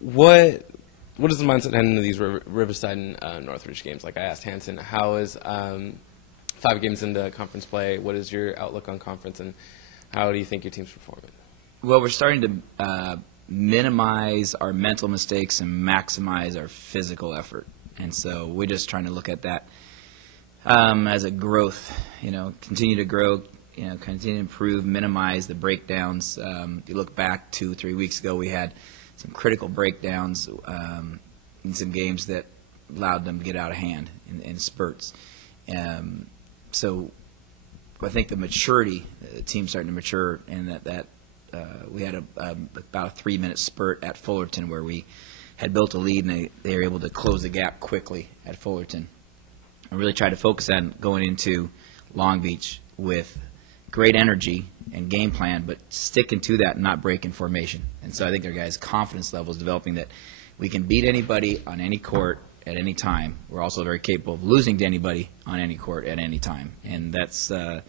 what is the mindset heading into these Riverside and Northridge games? Like I asked Hanson, how is 5 games into conference play? What is your outlook on conference, and how do you think your team's performing? Well, we're starting to minimize our mental mistakes and maximize our physical effort, and so we're just trying to look at that as a growth. Continue to grow. Continue to improve, minimize the breakdowns. If you look back 2-3 weeks ago, we had some critical breakdowns in some games that allowed them to get out of hand in spurts. So I think the maturity, the team's starting to mature, and that we had about a 3-minute spurt at Fullerton where we had built a lead, and they were able to close the gap quickly at Fullerton. I really tried to focus on going into Long Beach with great energy and game plan, but sticking to that and not breaking formation. And so I think our guys' confidence level is developing that we can beat anybody on any court at any time. We're also very capable of losing to anybody on any court at any time. And that's the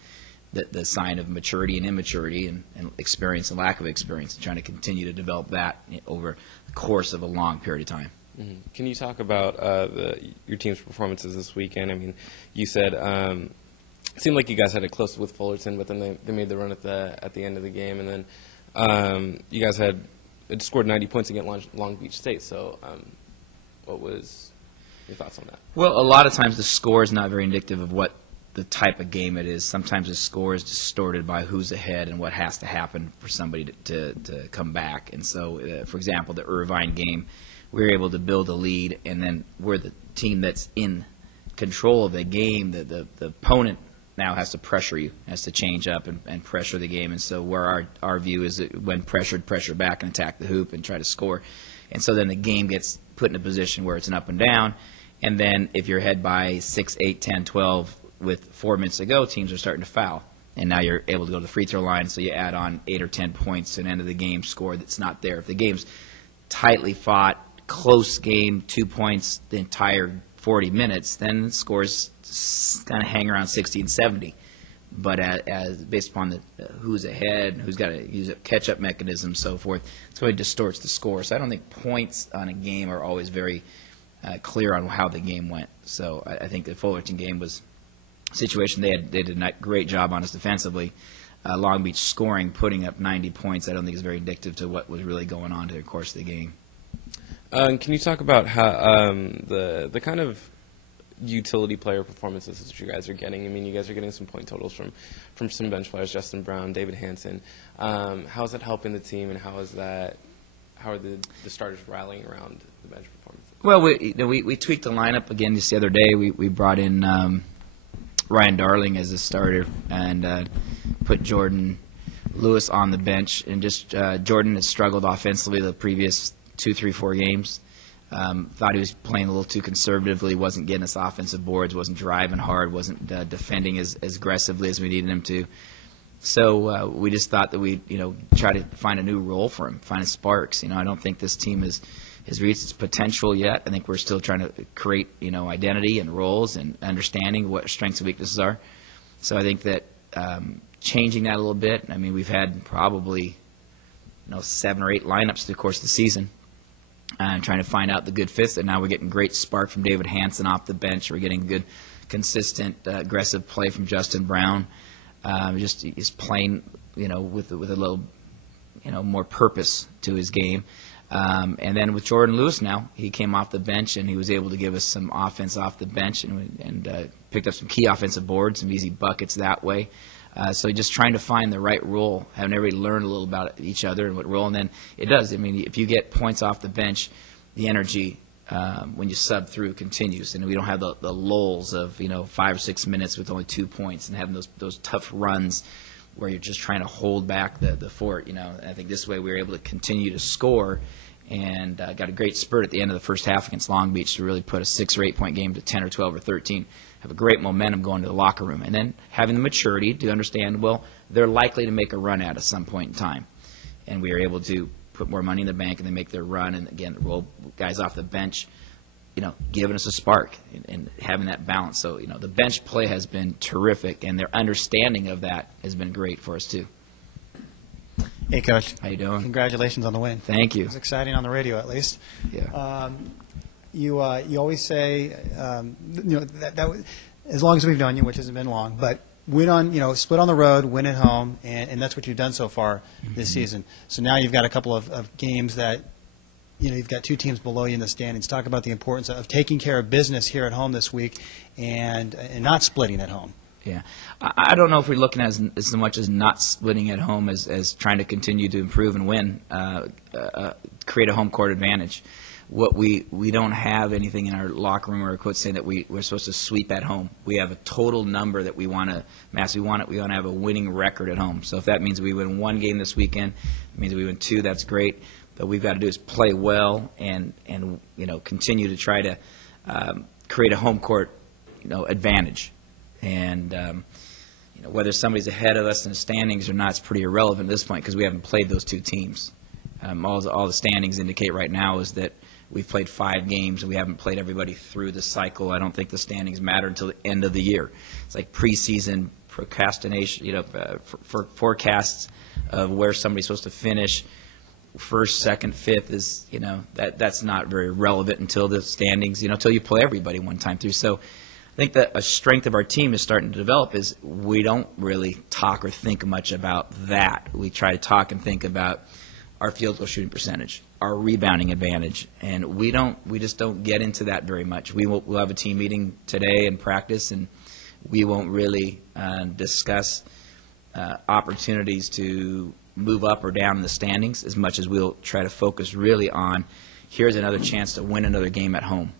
sign of maturity and immaturity and experience and lack of experience, and trying to continue to develop that over the course of a long period of time. Mm-hmm. Can you talk about your team's performances this weekend? I mean, you said it seemed like you guys had it close with Fullerton, but then they made the run at the end of the game, and then you guys had scored 90 points against Long Beach State. So what was your thoughts on that? Well, a lot of times the score is not very indicative of what the type of game it is. Sometimes the score is distorted by who's ahead and what has to happen for somebody to come back. And so, for example, the Irvine game, we were able to build a lead, and then we're the team that's in control of the game. The opponent now has to pressure you, has to change up and pressure the game. And so where our view is that when pressured, pressure back and attack the hoop and try to score. And so then the game gets put in a position where it's an up and down. And then if you're ahead by 6, 8, 10, 12 with 4 minutes to go, teams are starting to foul. And now you're able to go to the free throw line, so you add on 8 or 10 points to an end of the game score that's not there. If the game's tightly fought, close game, 2 points the entire 40 minutes, then scores kind of hang around 60 and 70. But as based upon who's ahead, who's got to use a catch-up mechanism, so forth, it's really distorts the score. So I don't think points on a game are always very clear on how the game went. So I think the Fullerton game was a situation they did a great job on us defensively. Long Beach scoring, putting up 90 points, I don't think is very indicative to what was really going on during the course of the game. Can you talk about how the kind of utility player performances that you guys are getting? I mean, you guys are getting some point totals from some bench players, Justin Brown, David Hanson. How is that helping the team, and how are the starters rallying around the bench performances? Well, we tweaked the lineup again just the other day. We brought in Ryan Darling as a starter and put Jordan Lewis on the bench. And just Jordan has struggled offensively the previous 2, 3, 4 games. Thought he was playing a little too conservatively, wasn't getting us offensive boards, wasn't driving hard, wasn't defending as aggressively as we needed him to. So we just thought that we'd try to find a new role for him, find sparks. I don't think this team has reached its potential yet. I think we're still trying to create identity and roles and understanding what strengths and weaknesses are. So I think that changing that a little bit. I mean, we've had probably 7 or 8 lineups through the course of the season. Trying to find out the good fits, and now we're getting great spark from David Hanson off the bench. We're getting good, consistent, aggressive play from Justin Brown. He's playing, with a little, more purpose to his game. And then with Jordan Lewis now, he came off the bench, and he was able to give us some offense off the bench and picked up some key offensive boards, some easy buckets that way. So just trying to find the right role, having everybody learn a little about each other and what role. And then it does. I mean, if you get points off the bench, the energy when you sub through continues. And we don't have the lulls of 5 or 6 minutes with only 2 points and having those tough runs where you're just trying to hold back the fort. And I think this way we were able to continue to score and got a great spurt at the end of the first half against Long Beach to really put a 6 or 8 point game to 10 or 12 or 13. Have a great momentum going to the locker room, and then having the maturity to understand, well, they're likely to make a run at some point in time, and we are able to put more money in the bank and they make their run, and again, roll guys off the bench, giving us a spark and having that balance. So, the bench play has been terrific, and their understanding of that has been great for us too. Hey, Coach. How you doing? Congratulations on the win. Thank you. It's exciting on the radio, at least. Yeah. You always say, as long as we've known you, which hasn't been long, but win on, split on the road, win at home, and that's what you've done so far this season. So now you've got a couple of games that, you've got two teams below you in the standings. Talk about the importance of taking care of business here at home this week and not splitting at home. Yeah, I don't know if we're looking at as much as not splitting at home as trying to continue to improve and win, create a home court advantage. What we don't have anything in our locker room or a coach saying that we're supposed to sweep at home. We have a total number that we want to mass. We want to have a winning record at home. So if that means we win one game this weekend, it means we win two. That's great. But what we've got to do is play well and continue to try to create a home court advantage. And whether somebody's ahead of us in the standings or not is pretty irrelevant at this point because we haven't played those two teams. All the standings indicate right now is that we've played 5 games and we haven't played everybody through the cycle. I don't think the standings matter until the end of the year. It's like preseason procrastination, for forecasts of where somebody's supposed to finish. First, second, fifth is that's not very relevant until the standings. Until you play everybody one time through. So I think that a strength of our team is starting to develop is we don't really talk or think much about that. We try to talk and think about our field goal shooting percentage, our rebounding advantage, and we just don't get into that very much. We'll have a team meeting today in practice, and we won't really discuss opportunities to move up or down in the standings as much as we'll try to focus really on here's another chance to win another game at home.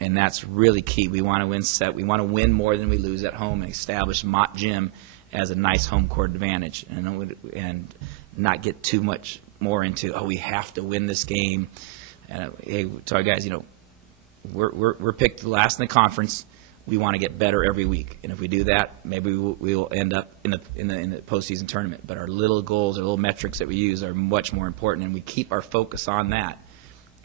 And that's really key. We want to win we want to win more than we lose at home and establish Mott Gym as a nice home court advantage and not get too much more into, we have to win this game. And hey, to our guys, we're picked last in the conference. We want to get better every week, and if we do that, maybe we will end up in the postseason tournament. But our little goals, our little metrics that we use are much more important, and we keep our focus on that.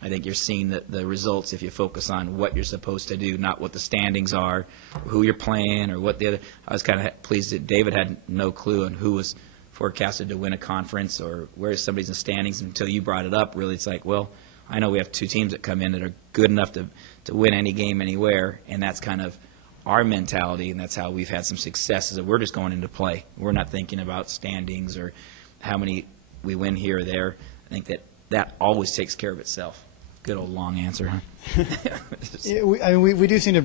I think you're seeing the results if you focus on what you're supposed to do, not what the standings are, who you're playing, or what the other. I was kind of pleased that David had no clue on who was forecasted to win a conference or where somebody's in the standings until you brought it up. Really, it's like, well, I know we have 2 teams that come in that are good enough to win any game anywhere, and that's kind of our mentality, and that's how we've had some success, is that we're just going into play. We're not thinking about standings or how many we win here or there. I think that always takes care of itself. Good old long answer, huh? We do seem to